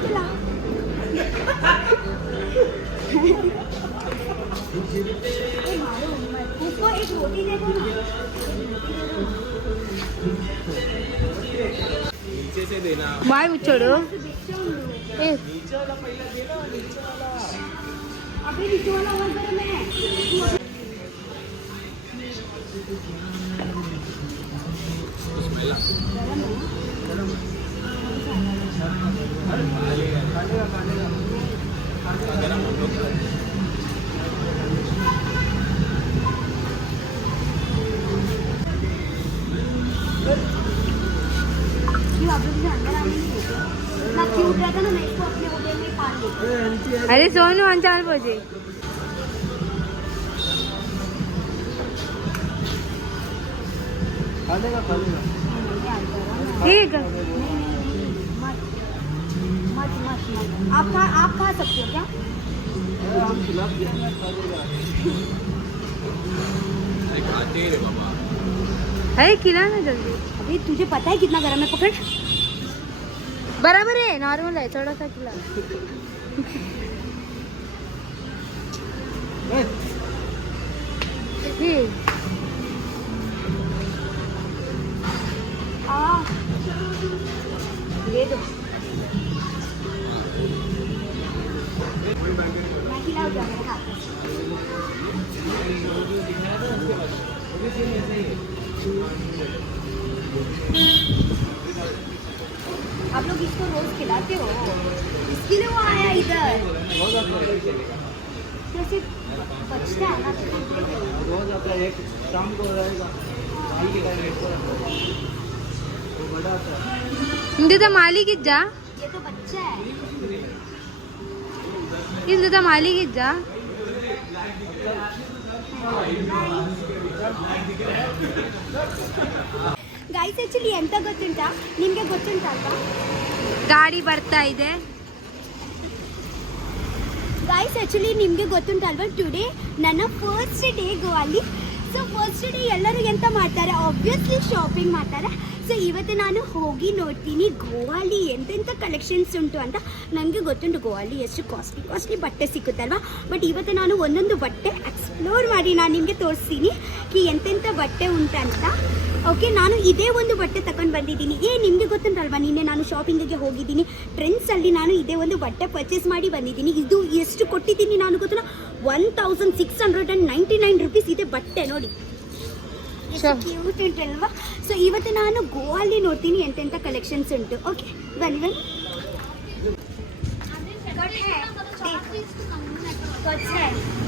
खिला उसको एक रोटी दे दो ना नीचे से देना बाय छोड़ो नीचे वाला पहले देना नीचे वाला अभी नीचे वाला और गरम है अरे सोनू अंचार बजे ठीक है आप खा सकते हो क्या खाते रे बाबा है खिलाना जल्दी अभी तुझे पता है कितना गरम है पकड़ बराबर है नॉर्मल है थोड़ा सा खिला ले दो मैं खिलाऊँ क्या मेरे हाथ आप लोग इसको रोज खिलाते हो इसके लिए वो आया इधर जैसे बचता है ना रोज आता है एक शाम को रहेगा वो बड़ा आता है इंदु मालिक इज्जा ये तो बच्चा है इंदु मालिक इज्जा ಗೈಸ್ ಆಕ್ಚುಲಿ ಎಂತ ಗೊತ್ತುಂಟಾ ನಿಮಗೆ ಗೊತ್ತುಂಟಾ ಗಾಡಿ ಬರ್ತಾ ಇದೆ ಗೈಸ್ ಆಕ್ಚುಲಿ ನಿಮಗೆ ಗೊತ್ತುಂಟಲ್ವಾ ಟುಡೇ ನನ್ನ ಫಸ್ಟ್ ಡೇ ಗೋವಾಲಿ ಸೊ ಫಸ್ಟ್ ಡೇ ಎಲ್ಲರೂ ಎಂತ ಮಾಡ್ತಾರೆ ಆಬ್ವಿಯಸ್ಲಿ ಶಾಪಿಂಗ್ ಮಾಡ್ತಾರೆ ಸೊ ಇವತ್ತು ನಾನು ಹೋಗಿ ನೋಡ್ತೀನಿ ಗೋವಾಲಿ ಎಂತೆಂಥ ಕಲೆಕ್ಷನ್ಸ್ ಉಂಟು ಅಂತ ನನಗೆ ಗೊತ್ತುಂಟು ಗೋವಾಲಿ ಎಷ್ಟು ಕಾಸ್ಟ್ಲಿ ಬಟ್ಟೆ ಸಿಕ್ಕುತ್ತಲ್ವಾ ಬಟ್ ಇವತ್ತು ನಾನು ಒಂದೊಂದು ಬಟ್ಟೆ ಎಕ್ಸ್ಪ್ಲೋರ್ ಮಾಡಿ ನಾನು ನಿಮಗೆ ತೋರಿಸ್ತೀನಿ ಕಿ ಎಂತೆಂಥ ಬಟ್ಟೆ ಉಂಟಂತ ಓಕೆ ನಾನು ಇದೇ ಒಂದು ಬಟ್ಟೆ ತಗೊಂಡು ಬಂದಿದ್ದೀನಿ ನಿಮಗೆ ಗೊತ್ತುಂಟಲ್ವಾ ನಿನ್ನೆ ನಾನು ಶಾಪಿಂಗಿಗೆ ಹೋಗಿದ್ದೀನಿ ಟ್ರೆಂಡ್ಸಲ್ಲಿ ನಾನು ಇದೇ ಒಂದು ಬಟ್ಟೆ ಪರ್ಚೇಸ್ ಮಾಡಿ ಬಂದಿದ್ದೀನಿ ಇದು ಎಷ್ಟು ಕೊಟ್ಟಿದ್ದೀನಿ ನಾನು ಗೊತ್ತಿಲ್ಲ 1699 ರುಪೀಸ್ ಇದೆ ಬಟ್ಟೆ ನೋಡಿ ಕ್ಯೂಟ್ ಉಂಟಲ್ವಾ ಸೊ ಇವತ್ತು ನಾನು ಗೋವಾಲಿ ನೋಡ್ತೀನಿ ಎಂತೆಂಥ ಕಲೆಕ್ಷನ್ಸ್ ಉಂಟು ಓಕೆ ಬನ್ನಿ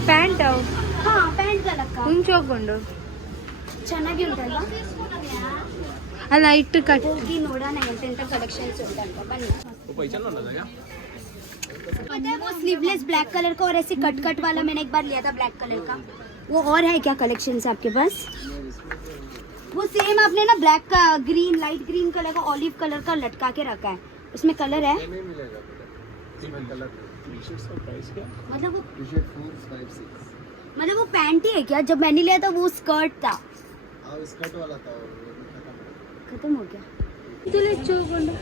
ಪ್ಯಾಂಟ್ ಹಾಂ ಪ್ಯಾಂಟ್ಗಳಕ್ಕ ಹುಂಚೋಕೊಂಡು ಚೆನ್ನಾಗಿ ಉಂಟಲ್ವಾ ಅಲ್ಲ ಇಟ್ಟು ಕಟ್ ಹೋಗಿ ನೋಡೋಣ ಎಂತೆಂಥ ಕಲೆಕ್ಷನ್ಸ್ ಉಂಟಂತ ಬನ್ನಿ वो पैसा ना लगा पता है वो स्लीवलेस ब्लैक कलर का और ऐसे कट वाला मैंने एक बार लिया था ब्लैक कलर का वो और है क्या कलेक्शंस आपके पास वो सेम आपने ना ब्लैक का ग्रीन लाइट ग्रीन कलर का ऑलिव कलर का लटका के रखा है उसमें कलर है नहीं मिलेगा बेटा कलर टी-शर्ट्स का प्राइस क्या मतलब वो टी-शर्ट 4 5 6 मतलब वो पैंट ही है क्या जब मैंने लिया था वो स्कर्ट था हां स्कर्ट वाला था वो खत्म हो गया ಇದೆಲ್ಲ ಚೋಕೊಂಡು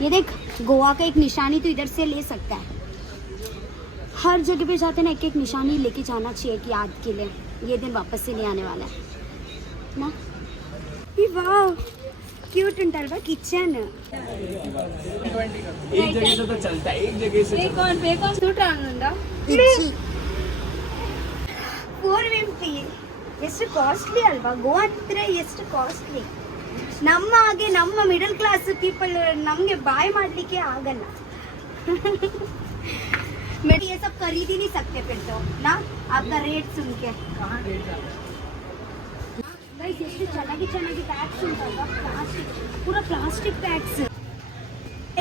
ये देख गोवा का एक निशानी तो इधर से ले सकता है हर जगह पे जाते ना एक निशानी लेके जाना चाहिए कि याद के लिए ये दिन वापस से नहीं आने वाला है ना वाह क्यूट उंटलवा किचन एक जगह से तो चलता है एक जगह से ಬೇಕೋ ಸೂಟ್ ಆನಂದ 450 ಎಷ್ಟು ಕಾಸ್ಟ್ಲಿ ಅಲ್ವಾ ಗೋವಾ ಹತ್ರ ಎಷ್ಟು ಕಾಸ್ಟ್ಲಿ ನಮ್ಮ ಹಾಗೆ ನಮ್ಮ ಮಿಡಲ್ ಕ್ಲಾಸ್ ಪೀಪಲ್ ನಮಗೆ ಬಾಯ್ ಮಾಡಲಿಕ್ಕೆ ಆಗಲ್ಲ मैं ये सब खरीद ही नहीं सकते फिर तो ना आपका रेट सुन के गाइस ಎಷ್ಟು ಚೆನ್ನಾಗಿ ಪ್ಯಾಕ್ಸ್ ಉಂಟಲ್ವಾ ಪ್ಲಾಸ್ಟಿಕ್ ಪೂರಾ ಪ್ಲಾಸ್ಟಿಕ್ ಪ್ಯಾಕ್ಸ್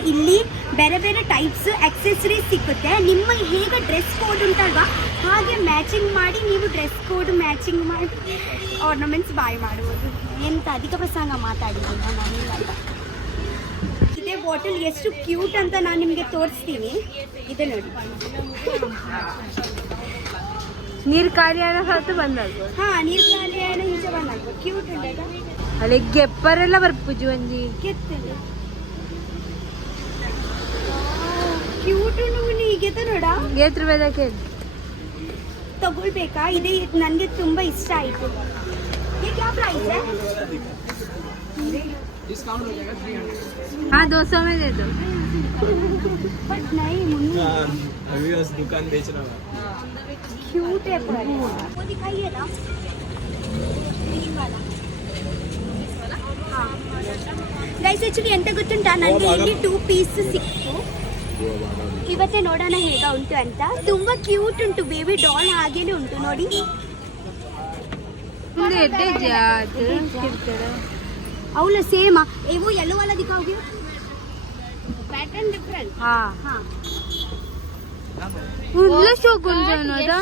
ಇಲ್ಲಿ ಬೇರೆ ಬೇರೆ ಟೈಪ್ಸ್ ಆಕ್ಸೆಸರೀಸ್ ಸಿಗುತ್ತೆ ನಿಮ್ಮ ಹೇಗೆ ಡ್ರೆಸ್ ಕೋಡ್ ಉಂಟಲ್ವಾ ಹಾಗೆ ಮ್ಯಾಚಿಂಗ್ ಮಾಡಿ ನೀವು ಡ್ರೆಸ್ ಕೋಡ್ ಮ್ಯಾಚಿಂಗ್ ಮಾಡಿ ಆರ್ನಮೆಂಟ್ಸ್ ಬಾಯ್ ಮಾಡ್ಬೋದು ಎಂತ ಅಧಿಕ ಪ್ರಸಂಗ ಮಾತಾಡಿದ್ದೀನಿ ನಾನಿಲ್ಲ ಇದೇ ಬಾಟಲ್ ಎಷ್ಟು ಕ್ಯೂಟ್ ಅಂತ ನಾನು ನಿಮಗೆ ತೋರಿಸ್ತೀನಿ ಇದೆ ನೋಡಿ ನೀರು ಖಾಲಿ ಅನ್ನೋ ಹೊತ್ತು ಬಂದಾಗ ಹಾಂ ನೀರು ಖಾಲಿ ಅನ್ನೋ ಹಿಂಚೆ ಬಂದಾಗ ಕ್ಯೂಟ್ ಉಂಟದ ಅಲ್ಲಿ ಗೆಪ್ಪರೆಲ್ಲ ಬರ್ಪುಜು ಒಂಜಿ ಕೆತ್ತದ ಕ್ಯೂಟ್ ಉಂಟು ಮುನಿ ಈಗೆತ ನೋಡ ಏತ್ ರೂಪಾಯಿದಕ್ಕೆ ತಗೊಳ್ಬೇಕಾ ಇದೆ ನನಗೆ ತುಂಬಾ ಇಷ್ಟ ಆಯ್ತು ये क्या प्राइस है डिस्काउंट हो जाएगा 300 हाँ 200 में दे दो बट नहीं मुन्नी अभी उस दुकान बेच रहा हूँ क्यूट है पर वो दिखाइए ना ग्रीन वाला हाँ ಗೈಸ್ ಆಕ್ಚುಲಿ ಎಂತ ಗೊತ್ತುಂಟಾ ನನಗೆ ಇಲ್ಲಿ 2 ಪೀಸ್ ಸಿಕ್ತು ಇವತ್ತೇ ನೋಡೋಣ ಹೇಗ ಉಂಟು ಅಂತ ತುಂಬಾ ಕ್ಯೂಟ್ ಉಂಟು ಬೇಬಿ ಡಾಲ್ ಹಾಗೇನೆ ಉಂಟು ನೋಡಿ ಮುಂದೆ ಎಡ್ಡೆ ಜಾತ್ ಇರ್ತಾರೆ ಅವಳ ಸೇಮ್ वो येलो वाला दिखाओगे पैटर्न डिफरेंट हाँ हाँ उल्ला शौक उंटು ಅನ್ನೋದಾ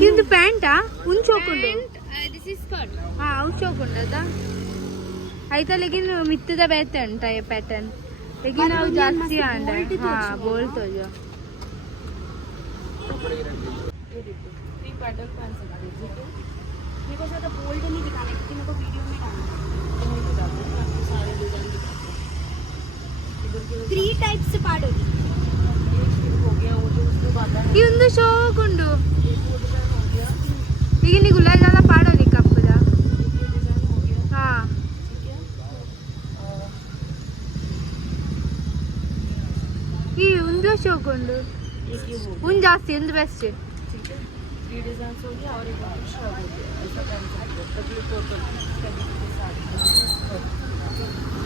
ಇದು ಪ್ಯಾಂಟಾ ಉನ್ ಶೋಕ್ ಉಂಟು दिस इज स्कर्ट ಹಾ ಅವು ಶೋಕ್ ಉಂಟದ ಆಯ್ತಾ ಲೆಕಿನ್ ಮಿತ್ತದ ಪ್ಯಾಟರ್ನ್ ಪ್ಯಾಟರ್ನ್ ಲೆಕಿನ್ ಅವು ಜಾಸ್ತಿ ಆಂಡ ಹಾ ಬೋಲ್ ತೋಜೋ थ्री पैटर्न पहन सकते हैं ठीक है मेरे को ज़्यादा बोल्ड नहीं दिखाना क्योंकि मेरे को वीडियो में डालना थ्री टाइप्स पार्ट होगी ಈ ಒಂದು ಶೋಕ್ ಉಂಟು ಈಗ ನೀ ಗುಲಾಬ್ ಪಾಡೋಲಿ ಕಪ್ಪದ ಹಾ ಈ ಒಂದು ಶೋಕ್ ಉಂಟು ಒಂದು ಜಾಸ್ತಿ ಒಂದು ಬೆಸ್ಟ್ थ्री डिजाइन हो गया और एक और शॉर्ट हो गया ऐसा पहन सकते हो डब्ल्यू टोटल फैब्रिक के साथ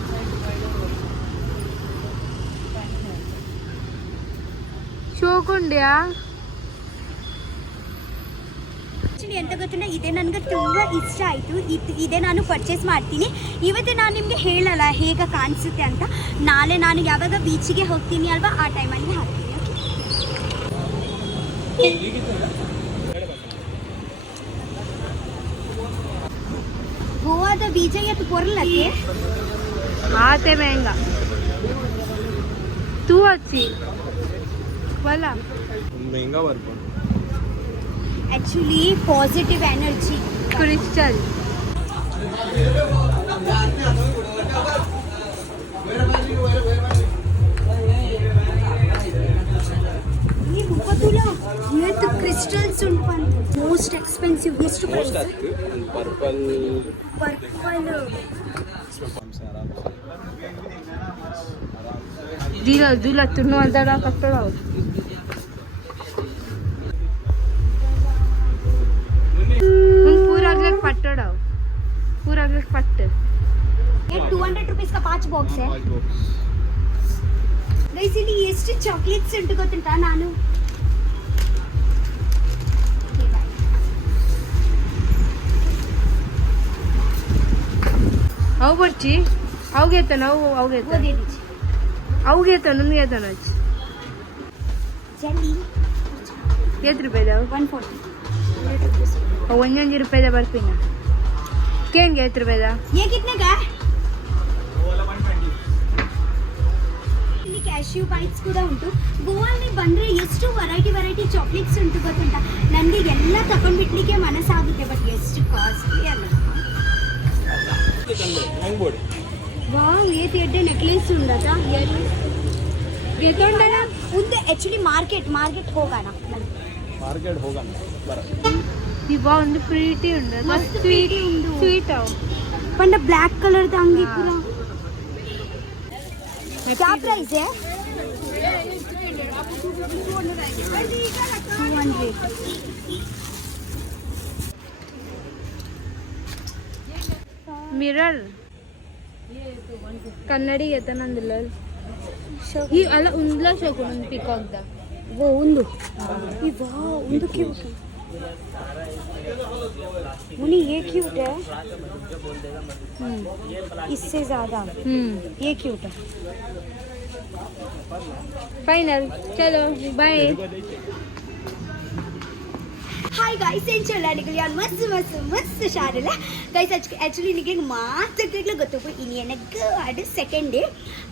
साइड डिवाइडर हो ಶೋಕ್ ಉಂಡ್ಯಾ ಆ್ಯಕ್ಚುಲಿ ಎಂತ ಗೊತ್ತಿಲ್ಲ ಇದೆ ನನಗೆ ತುಂಬ ಇಷ್ಟ ಆಯಿತು ಇದೇ ನಾನು ಪರ್ಚೇಸ್ ಮಾಡ್ತೀನಿ ಇವತ್ತೇ ನಾನು ನಿಮಗೆ ಹೇಳಲ್ಲ ಹೇಗೆ ಕಾಣಿಸುತ್ತೆ ಅಂತ ನಾಳೆ ನಾನು ಯಾವಾಗ ಬೀಚಿಗೆ ಹೋಗ್ತೀನಿ ಅಲ್ವಾ ಆ ಟೈಮಲ್ಲಿ ಹಾಕ್ತೀನಿ ಗೋವಾದ ಬೀಜ ಎತ್ತು ಕೊರಲಕ್ಕೆ ಆತೆ महंगा तू अच्छी वाला महंगा work actually positive energy crystal ಈ ಮುಪ್ಪತ್ತುಲ ಇವತ್ತು ಕ್ರಿಸ್ಟಲ್ಸ್ ಉಂಟು ಅಂತ ಮೋಸ್ಟ್ ಎಕ್ಸ್ಪೆನ್ಸಿವ್ ಎಷ್ಟು ಪ್ರೈಸ್ पर्पल ಪರ್ಪಲ್ दिला दिला तुनु अलदा कट्टोड़ा उन पूरा अगले पट्टोड़ा पूरा अगले पट्ट ये 200 रुपीस का 5 बॉक्स है ಗೈಸ್ ಇಲ್ಲಿ ಎಷ್ಟು ಚಾಕ್ಲೇಟ್ಸ್ ಉಂಟು ಗೊತ್ತುಂಟಾ ನಾನು ಅವು ಬರ್ಚಿ ಅವು ಗೆತ್ತ ನಾವು ಅವು ಗೆತ್ತ वो दे दीजिए ಅವು ಗೆತ್ತ ನನ್ಗೆ ಗೆತ್ತ ನಚ್ಚಿ जल्दी ಎಷ್ಟು ರೂಪಾಯಿದಾವು 140 रुपीस ಒಂದೊಂದು ರೂಪಾಯಿದ ಬರ್ಪಿನ ಕೇನ್ಗೆ ಎಷ್ಟು ರೂಪಾಯಿದ ये कितने का है ಇಲ್ಲಿ ಕ್ಯಾಶ್ಯೂ ಬೈಟ್ಸ್ ಕೂಡ ಉಂಟು ಗೋವಾದಲ್ಲಿ ಬಂದರೆ ಎಷ್ಟು ವೆರೈಟಿ ಚಾಕ್ಲೇಟ್ಸ್ ಉಂಟು ಗೊತ್ತುಂಟಾ ನನಗೆ ಎಲ್ಲ ತಗೊಂಡ್ಬಿಡ್ಲಿಕ್ಕೆ ಮನಸ್ಸಾಗುತ್ತೆ ಬಟ್ ಎಷ್ಟು ಕಾಸ್ಟ್ಲಿ ಅಲ್ಲ हैंग बोर्ड ವಾವ್ ಏತ್ ಎಡ್ಡೆ ನೆಕ್ಲೆಸ್ ಉಂಡತಾ ಗೆತೊಂಡನ ಮುಂದೆ ಆಕ್ಚುಲಿ ಮಾರ್ಕೆಟ್ ಹೋಗೋಣ मार्केट होगा बरा ಇವ ಒಂದು ಪ್ರೀಟಿ ಉಂಡು ಮಸ್ತ್ pretty ಉಂಡು. ಸ್ವೀಟ್ ಅವು पंडा ब्लैक कलर दा अंगी हाँ। पूरा क्या प्राइस है 200 ಮಿರರ್ ಕನ್ನಡಿ ಎತ್ತನಂದಿಲ್ಲ ಈ ಅಲ್ಲ ಉಂದ್ಲ ಶೋಕು ಒಂದು ಪಿಕಾಕ್ದ वो उंदु ये वाह उंदु क्यूट है मुनी ये क्यूट है इससे ज्यादा ये क्यूट है ಫೈನಲ್ ಚಲೋ ಬಾಯ್ हाय गाइस ಏನು ಚಲ ನಿಗಲಿ ಮಸ್ತ್ ಶಾರಲ್ಲ ಗೈಸ್ ಆ್ಯಕ್ಚುಲಿ ನಿಮಗೆ ಮಾತಾಡ್ತಿಗ್ಲೂ ಗೊತ್ತು ಇನಿ ಎನಗೆ ಅದು ಸೆಕೆಂಡ್ ಡೇ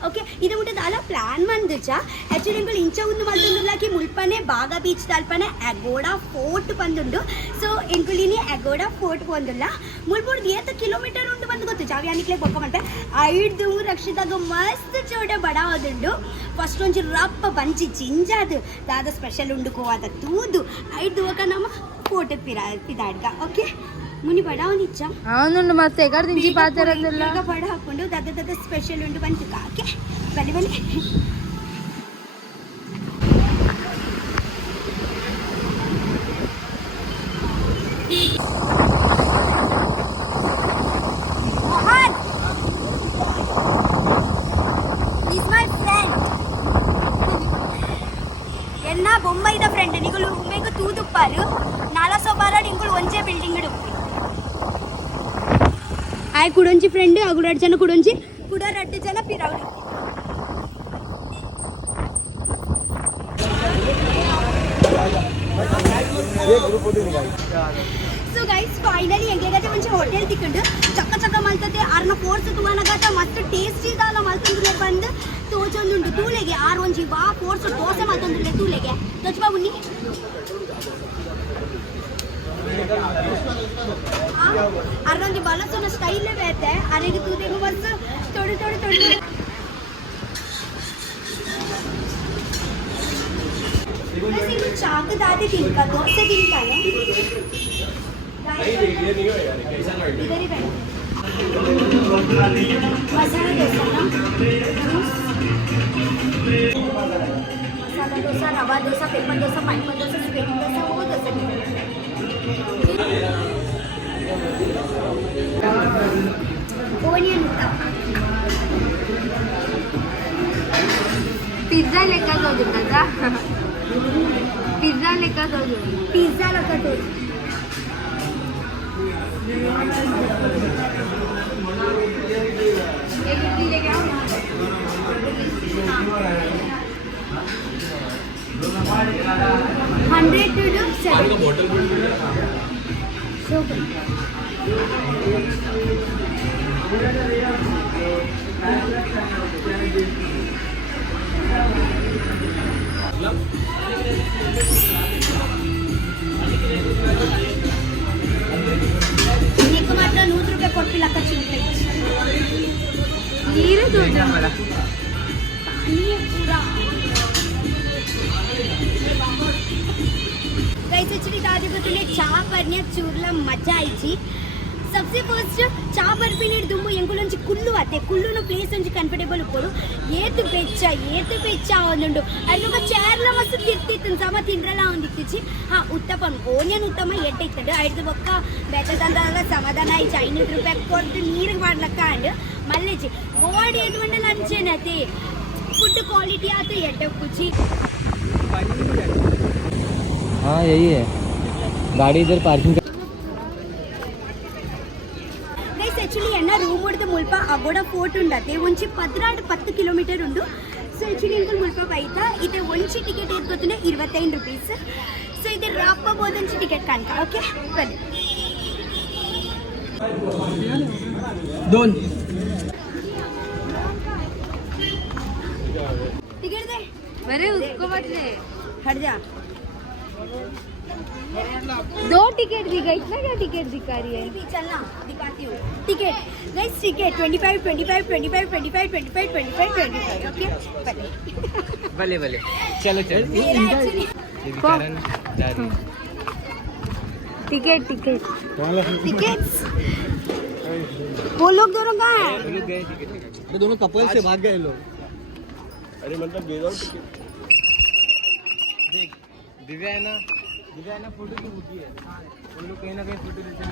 ಓಕೆ ಇದು ಮುಟ್ಟದ ಅಲ್ಲ ಪ್ಲಾನ್ ಬಂದುಚಾ ಆ್ಯಕ್ಚುಲಿ ಎಂಗಳು ಇಂಚ ಒಂದು ಮಲ್ತೊಂದುಲ್ಲಾಕಿ ಮುಲ್ಪನೆ ಬಾಗ ಬೀಚ್ ತಲ್ಪನೆ ಅಗೋಡಾ ಫೋರ್ಟ್ ಬಂದುಂಡು ಸೊ ಎಂಕುಲಿನಿ ಅಗೋಡಾ ಫೋರ್ಟ್ ಬಂದುಲ್ಲ ಮುಲ್ಪುರ್ದು 7 ಕಿಲೋಮೀಟರ್ ಉಂಟು ಬಂದು ಗೊತ್ತು ಚಾವ್ಯಾನಿಕ್ಲೆ ಬೊಕ್ಕ ಮಾಡ್ತಾರೆ 5 ರಕ್ಷದಾಗ ಮಸ್ತ್ ಚೋಟ ಬಡ ಹೋದುಂಡು ಫಸ್ಟ್ ಒಂಚೂರು ರಪ್ಪ ಬಂಚಿ ಜಿಂಜಾದು ದಾದ ಸ್ಪೆಷಲ್ ಉಂಡು ಕೋವಾದ ತೂದು 5 ಒಕ್ಕ ನಮ್ಮ ಫೋಟೋ ಪಿದಾಡ್ಗ ಓಕೆ ಮುನಿ ಬಡ ಅವನಿಚ್ಚ ಅವನು ಮತ್ತೆ ದಿಂಜಿ ಪಾತ್ರದಲ್ಲ ಬಡ ಹಾಕೊಂಡು ದಾದ ಸ್ಪೆಷಲ್ ಉಂಡು ಬಂತು ಓಕೆ ಬಲಿ ಬಲಿ ಬೊಂಬೈದ ಫ್ರೆಂಡ್ ನಿಗಳು ಉಮ್ಮೆಗ ತೂದುಪ್ಪಾರು 400 ಬಾರ ನಿಂಗಳು ಒಂಜೆ ಬಿಲ್ಡಿಂಗ್ ಇಡು ಆಯ್ ಕುಡೊಂಜಿ ಫ್ರೆಂಡ್ ಅಗುಡು 2 ಜನ ಕುಡೊಂಜಿ ಕುಡ 2 ಜನ ಪಿರಾವಡಿ ಸೊ ಗೈಸ್ ಫೈನಲಿ ಎಂಗ್ಲೆಗತ್ತೆ ಮುಂಚೆ ಹೋಟೆಲ್ ತಿಕ್ಕೊಂಡು ಚಕ್ಕ ಚಕ್ಕ ಮಲ್ತದೆ ಆರ್ನ ಫೋರ್ಸ್ ತುವನಗತ ಮತ್ತೆ ಟೇಸ್ಟ್ ಇದಾಲ ಮಲ್ತಂದ್ರೆ ಬಂದು ತೋಚೊಂದುಂಡು ತೂಲೆಗೆ ಆರ್ ಒಂಜಿ ವಾ ಫೋರ್ಸ್ ದೋಸೆ ಮಲ್ತಂದ್ರೆ ತೂಲೆಗೆ ತೋಚಬಾ ಉನ್ನಿ ಅರ್ನೊಂಜಿ ಬಲಸನ ಸ್ಟೈಲೇ ಬೇತೆ ಅರೆಗೆ ತೂದೆಗೂ ಬಸ್ ತೊಡು ತೊಡು ತೊಡು ಚಾಕು ದಾದಿ ತಿನ್ಕ ದೋಸೆ ತಿಂತಾನೆ masala dosa rava dosa pepper dosa paper dosa special dosa वो ದೋಸೆ ಓನಿಯನ್ पिझ्झा लेका होतो त्याचा पिझ्झा लेका होतो पिझ्झा लगतो 100 to 70 so good నీకు మాత్రం 100 రూపాయలు కొట్టిలా ఖర్చు ನೀರು ತೋಜ गाइस एक्चुअली दादी को तूने चाह परने चूरला मजा आई थी सबसे फर्स्ट चाह ಬರ್ಪಿನಿ ದುಂಬು ಎಂಗುಲೊಂಜಿ ಕುಲ್ಲು ಅತ್ತೆ ಕುಲ್ಲುನ ಪ್ಲೇಸ್ ಒಂಜಿ ಕಂಫರ್ಟೇಬಲ್ ಉಪ್ಪುಡು ಏತು ಬೆಚ್ಚ ಒಂದುಂಡು ಅಲ್ಲುಗ ಚೇರ್ಲ ಮಸ್ತ್ ತಿರ್ತಿತ್ತು ಸಮ ತಿಂದ್ರಲ್ಲ ಒಂದಿತ್ತಿಚ್ಚಿ ಉತ್ತಪಂ ಓನಿಯನ್ ಉತ್ತಮ ಎಡ್ಡೆ ಇತ್ತಂಡು ಐದು ಬೊಕ್ಕ ಬೆಚ್ಚದಂದಾಗ ಸಮಾಧಾನ ಆಯ್ತು 500 ರೂಪಾಯಿ ಕೊಟ್ಟು ನೀರಿಗೆ ಮಾಡ್ಲಕ್ಕ ಅಂಡು ಮಲ್ಲೆಜಿ ಗೋವಾಡಿ ಎದು ಮಂಡಲ ಅಂಚೆನತಿ ಫುಡ್ ಕ್ವಾಲಿಟಿ ಆತು ಎಡ್ಡೆ ಕುಚಿ हाँ यही है गाड़ी इधर पार्किंग ಗೈಸ್ ಆ್ಯಕ್ಚುಲಿ ಎನ್ನ ರೂಮ್ ಹೊಡೆದು ಮುಲ್ಪ ಅಗೋಡ ಫೋರ್ಟ್ ಉಂಡತೆ ಒಂಚಿ 10 ಕಿಲೋಮೀಟರ್ ಉಂಡು ಸೊ ಆ್ಯಕ್ಚುಲಿ ಇಂಕಲ್ ಮುಲ್ಪ ಬೈತಾ ಇದೆ ಒಂಚಿ ಟಿಕೆಟ್ ಎತ್ಕೊತನೆ 25 ರೂಪೀಸ್ ಸೊ ಇದು ರಾಪಬೋದಂಚಿ ಟಿಕೆಟ್ ಕಾಣ್ಕ ಓಕೆ ಬನ್ನಿ दोन टिकट दे बरे उसको मत ले हट जा 2 टिकट दिखा इतना क्या टिकट दिखा रही है भी चलना दिखाती हूँ टिकट गाइस टिकट 25 ओके भले भले चलो चलो टिकट टिकट्स वो लोग दोनों कहाँ हैं तो दोनों कपल से भाग गए लोग अरे मतलब देख दिव्या है ना फोटो की होती है उन लोग कहीं ना कहीं फोटो लेते हैं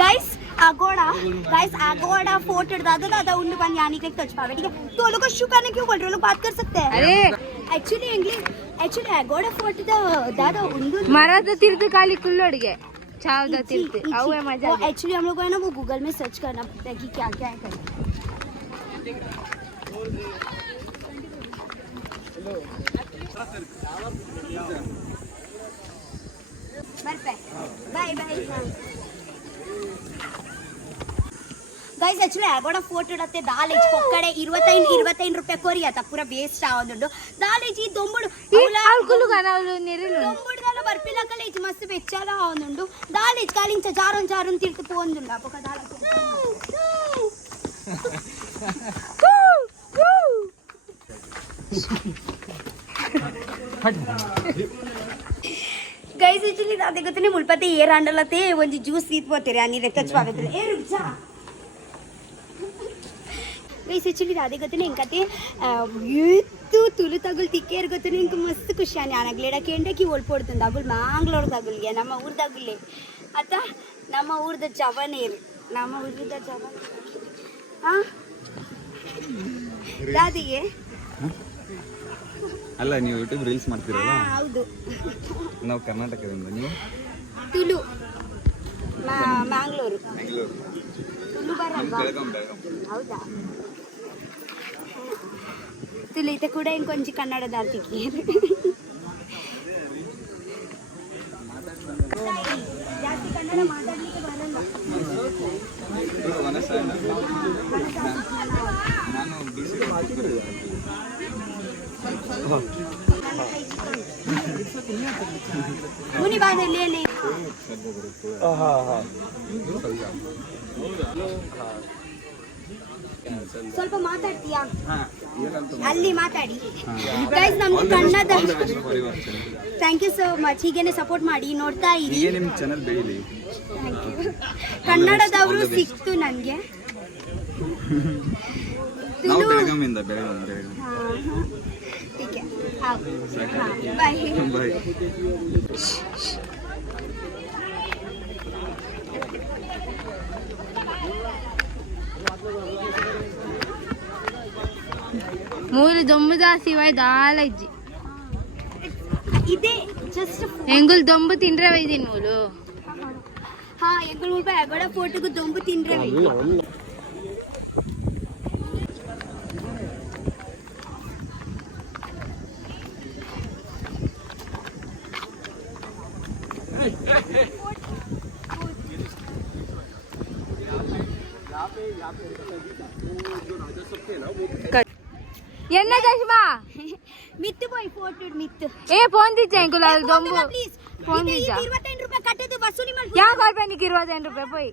गाइस आगोड़ा फोर्ट दादा उन्हें पानी आने के टच पावे ठीक है तो लोग को शू करने क्यों बोल रहे हो लोग बात कर सकते हैं अरे एक्चुअली आगोड़ा फोर्ट दादा उन्हें मारा तो तीर्थ काली कुल्लोड़गे छावदा तीर्थ आओ है मजा एक्चुअली हम लोग को है ना वो गूगल में सर्च करना पड़ता है कि क्या क्या है करना ಬರ್ತೆ ಬಾಯ್ ಬಾಯ್. ಗೈಸ್ ಆಕ್ಚುಲಿ ಆಗೋಡ ಫೋಟೋ ಇಡತ್ತೆ ದಾಲೇಜ್ ಪೊಕ್ಕಡೆ 25 ರೂಪಾಯಿ ಕೊರಿಯತ್ತ ಪೂರ ವೇಸ್ಟ್ ಆವದುಂಡು ದಾಲೇಜ್ ಈ ದೊಂಬುಡು దొంబుడుదల బర్పిల కలేజ్ మస్తు వెచ్చాలా అవునుండు దాలేజ్ కాలించ జారం జారం తిరుకు పోందుండు అపక దాల ಗೈಸ್ ಆಕ್ಚುಲಿ ಅದೇ ಗೊತ್ತನೆ ಮುಲ್ಪತ್ತೆ ಏರ್ ಹ್ಯಾಂಡಲತ್ತೆ ಒಂಜಿ ಜ್ಯೂಸ್ తీపోతేರಿ అని రెక్కచ్వాగతలే ఏ రుజా ಗೈಸ್ ಆಕ್ಚುಲಿ ಅದೇ ಗೊತ್ತನೆ ಇಂಕತೆ ಯೂತ್ತು ತುಳು ತಗುಲ್ ತಿಕ್ಕೇರ್ ಗೊತ್ತನೆ ಇಂಕ ಮಸ್ತ್ ಖುಷಿ ಆನೆ ಆನಗ್ಲೇಡ ಕೆಂಡಕಿ ಓಲ್ಪೋಡ್ತಂದ ಅಗುಲ್ ಮ್ಯಾಂಗ್ಳೂರ್ ತಗುಲ್ಗೆ ನಮ್ಮ ಊರ್ ತಗುಲ್ಲೆ ಅತ್ತ ನಮ್ಮ ಊರ್ದ ಚವನೇರು ನಮ್ಮ ಊರ್ದ ಚವನೇರು ಹಾ ದಾದಿಗೆ ಅಲ್ಲ ನೀವು ಯೂಟ್ಯೂಬ್ ರೀಲ್ಸ್ ಮಾಡ್ತೀರಲ್ಲ, ಹೌದು. ನಾವು ಕರ್ನಾಟಕದಿಂದ, ನೀವು ತುಳು ಮ್ಯಾಂಗ್ಳೂರು ಬೆಂಗಳೂರು, ತುಳು ಬರಲ್ವಾ? ಹೌದಾ? ತುಳು ಈತ ಕೂಡ ಇಂಕೊಂಚಿ ಕನ್ನಡದ ಅರ್ತಿಕೆ ಜಾಸ್ತಿ ಕನ್ನಡ ಮಾತಾಡ್ಲಿಕ್ಕೆ ಬರಲ್ಲ. ನಾನು ಮುನಿ ಬಾದಲ್ಲಿ ಅಲ್ಲಿ ಸ್ವಲ್ಪ ಮಾತಾಡ್ತೀಯಾ? ಅಲ್ಲಿ ಮಾತಾಡಿ ಗೈಸ್. ನಮ್ದು Kannada thank you so much. ಹೀಗೇನೆ ಸಪೋರ್ಟ್ ಮಾಡಿ, ನೋಡ್ತಾ ಇರಿ. ನಿಮ್ಮ ಚಾನೆಲ್ ಬೆಳೀಲಿ. ಕನ್ನಡದವರು ಸಿಕ್ತು ನನಗೆ. ನಾವು ಬೆಳಗಾವಿಯಿಂದ ಬೆಳಗಾವಿ. ठीक है हाँ बाय ಬಾಯ್. ಮೂರು ದೊಂಬುದ ಶಿವಾಯ್ ದಾಲ ಇಜ್ಜಿ ಇದೆ ಜಸ್ಟ್ ಎಂಗುಲ್ ದೊಂಬು ತಿಂಡ್ರೆ ವೈದಿನ್ ಮೂಲು. ಹಾ ಎಂಗುಲ್ ಮೂಲ ಅಗೋಡ ಫೋಟೋಗೂ ದೊಂಬು ತಿಂಡ್ರೆ ವೈದಿ. ಎನ್ನ ಚಶ್ಮಾ ಮಿತ್ತು ಬಾಯ್ ಫೋಟೋ ಮಿತ್ತು ಏ ಫೋನ್ ದಿಚ್ಚ ಎಂಗುಲ ದೊಂಬು ಪ್ಲೀಸ್ ಫೋನ್ ದಿಚ್ಚ 25 ರೂಪಾಯಿ ಕಟ್ಟದು ವಸೂಲಿ ಮಾಡಿ. ಯಾವ ರೂಪಾಯಿ ನಿಕ್ಕೆ 25 ರೂಪಾಯಿ ಪೋಯ್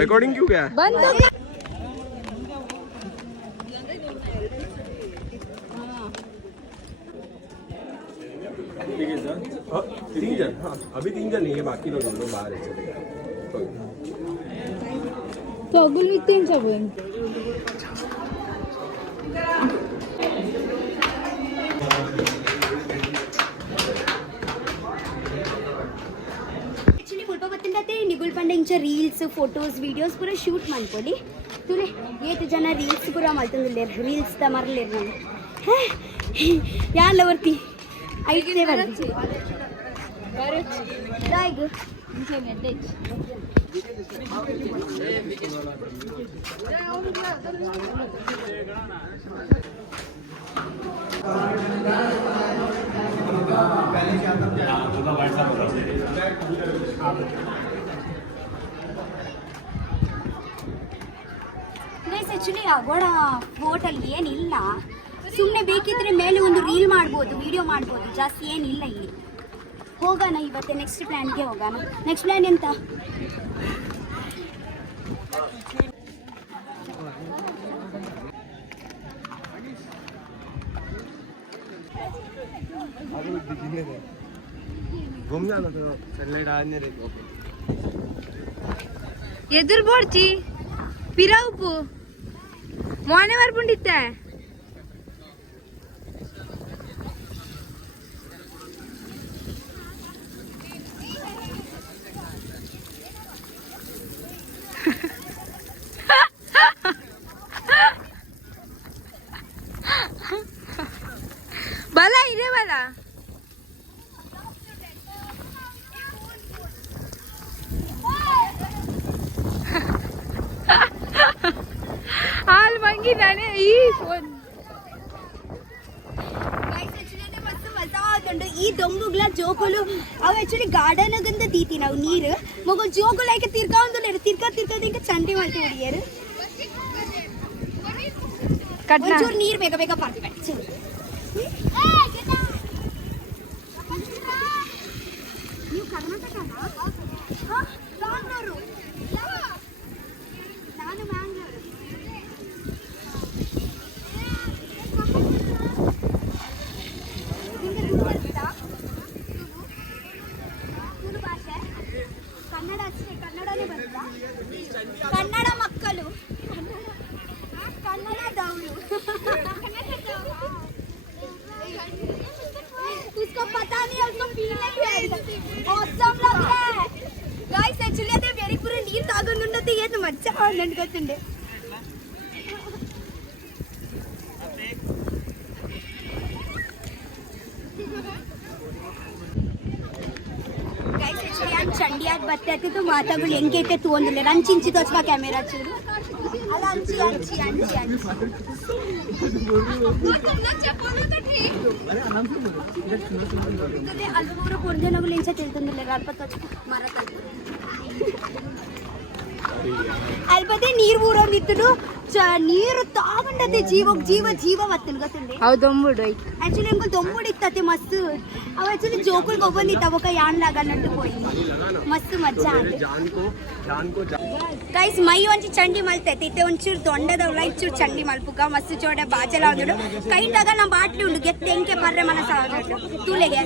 रिकॉर्डिंग क्यों गया? ಬಂದು तीन जन, हाँ अभी 3 जन नहीं है, बाकी लोग हम लोग बाहर है, चले गए. ತಗುಲ್ ಮಿತ್ತೇನ್ ಚಬನ್ ಆಕ್ಚುಲಿ ಮುಲ್ಪ ಬತ್ತಿಂದತೆ ನಿಗುಲ್ ಪಂಡ ಇಂಚ ರೀಲ್ಸ್ ಫೋಟೋಸ್ ವಿಡಿಯೋಸ್ ಪೂರ ಶೂಟ್ ಮಾಡ್ಕೊಡಿ ತುಲೆ 8 ಜನ ರೀಲ್ಸ್ ಪೂರ ಮಾಡ್ತಂದಿಲ್ಲ. ರೀಲ್ಸ್ ತ ಮರಲೇರ್ ನಾನು ಯಾಲ್ಲ ಬರ್ತಿ ಐದೇ ಬರ್ತಿ ದಾಯ್ಗ ಆಕ್ಚುಲಿ ಅಗೋಡ ಹೋಟೆಲ್ ಏನಿಲ್ಲ, ಸುಮ್ಮನೆ ಬೇಕಿದ್ರೆ ಮೇಲೆ ಒಂದು ರೀಲ್ ಮಾಡ್ಬೋದು, ವಿಡಿಯೋ ಮಾಡ್ಬೋದು, ಜಾಸ್ತಿ ಏನಿಲ್ಲ ಇಲ್ಲಿ. ಹೋಗೋಣ ಇವತ್ತೆ ನೆಕ್ಸ್ಟ್ ಪ್ಲ್ಯಾನ್ಗೆ ಹೋಗೋಣ. ನೆಕ್ಸ್ಟ್ ಪ್ಲ್ಯಾನ್ ಎಂತ? घूम जाना तो चलने डालने रे. ಎದುರು ಬೋಡ್ಚಿ ಪಿರಾವುಪು ಮೋನೆ ಬರ್ಪುಂಡಿತ್ತೆ ಬಲ ಇದೆ ಬಲ ಹಾಲು ಮಂಗಿ ನಾನೇ ಈ ಫೋನ್ ಈ ದೊಂಬುಗ್ಲ ಜೋಕುಲು ಅವು ಆಕ್ಚುಲಿ ಗಾರ್ಡನ್ ಗಂದ ದೀತಿ ನಾವು ನೀರು ಮಗು ಜೋಕುಲು ಆಯ್ಕೆ ತಿರ್ಗಾ ಒಂದು ತಿರ್ಗಾ ಚಂಡಿ ಮಾಡ್ತೀವಿ ಹುಡುಗಿಯರು ಒಂಚೂರು ನೀರು ಬೇಗ ಬೇಗ ಬರ್ಬೇಕು ನೀವು ಕರ್ನಾಟಕನಾ ಬ್ಯಾಂಗ್ಳೂರು ನಾನು ಬ್ಯಾಂಗ್ಳೂರು ನಿಮಗೆ ತುಳು ಬರುತ್ತಾ ತುಳು ಭಾಷೆ ಕನ್ನಡ ಅಷ್ಟೇ ಕನ್ನಡನೇ ಬರುತ್ತಾ ಕನ್ನಡ ಮಕ್ಕಳು कन्नड़दवरू उसको पता नहीं है उसको फील नहीं ऑसम लग रहा है गाइस एक्चुअली अदे वेरी पूरे नीर तागुंडुंडते ಏನು ಮಚ್ಚ ಅನ್ಕೊಂಡೆ गाइस एक्चुअली ನಾನು ಚಂಡಿಯಾಗಿ ಬರ್ತಾ तो ಮಾತಾಗಳು ಹೆಂಗೈತೆ ತೋಂದಿಲ್ಲ ನಾನು ಚಿಂಚಿ ತೋಚ್ಕ ಕ್ಯಾಮೆರಾ ಚೂರು ಅಲ್ಲ ಅಂಚಿ ಅಂಚಿ ಅಂಚಿ ಅಂಚಿ ಅಲ್ಪೂರು ಕೊಡ್ದೇನಾಗಲು ಇಂಚ ತಿಳ್ತಂದಿಲ್ಲ ಅಲ್ಪ ತೋಚ್ಕ ಮರ ಅಲ್ಪದೇ ನೀರು ಊರೊಂದಿತ್ತು ನೀರು ತಾಗೊಂಡತೆ ಜೀವ ಜೀವ ಜೀವ ಬತ್ತನ್ ಗೊತ್ತಂದೆ ಅವು ದೊಂಬುಡು ಐತ್ ಆಕ್ಚುಲಿ हमको ದೊಂಬುಡು ಇತ್ತತೆ ಮಸ್ತ್ ಅವ ಆಕ್ಚುಲಿ ಜೋಕುಲ್ ಗೊಬ್ಬಂದಿತ್ತ ಅವಕ ಯಾನ್ ಲಾಗನ್ನಟ್ಟು ಹೋಯಿ ಮಸ್ತ್ ಮಜ್ಜಾ ಆಯ್ತು ಗೈಸ್ ಮೈ ಒಂಚಿ ಚಂಡಿ ಮಲ್ತೈತಿ ಇತ್ತೆ ಒಂಚೂರು ದೊಂಡದವಲ್ಲ ಇಚ್ಚೂರು ಚಂಡಿ ಮಲ್ಪುಗ ಮಸ್ತ್ ಚೋಡೆ ಬಾಜಲ ಒಂದುಡು ಕೈಟಾಗ ನಮ್ಮ ಬಾಟ್ಲಿ ಉಂಡು ಗೆತ್ತೆ ಎಂಕೆ ಪರ್ರೆ ಮನಸ ತೂಲೆಗೆ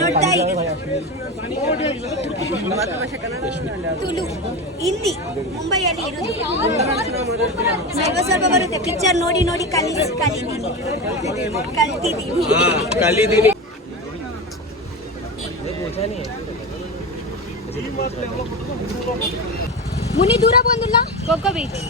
ನೋಡ್ತಾ ತುಳು ಹಿಂದಿ ಮುಂಬೈಯಲ್ಲಿ ಇರುವುದು ಸ್ವಲ್ಪ ಬರುತ್ತೆ ಪಿಕ್ಚರ್ ನೋಡಿ ನೋಡಿ ಕಲಿತಿದ್ದೀನಿ ಮುನಿ ದೂರ ಬಂದಿಲ್ಲ ಕೊಕ್ಕೋ ಬೀಚ್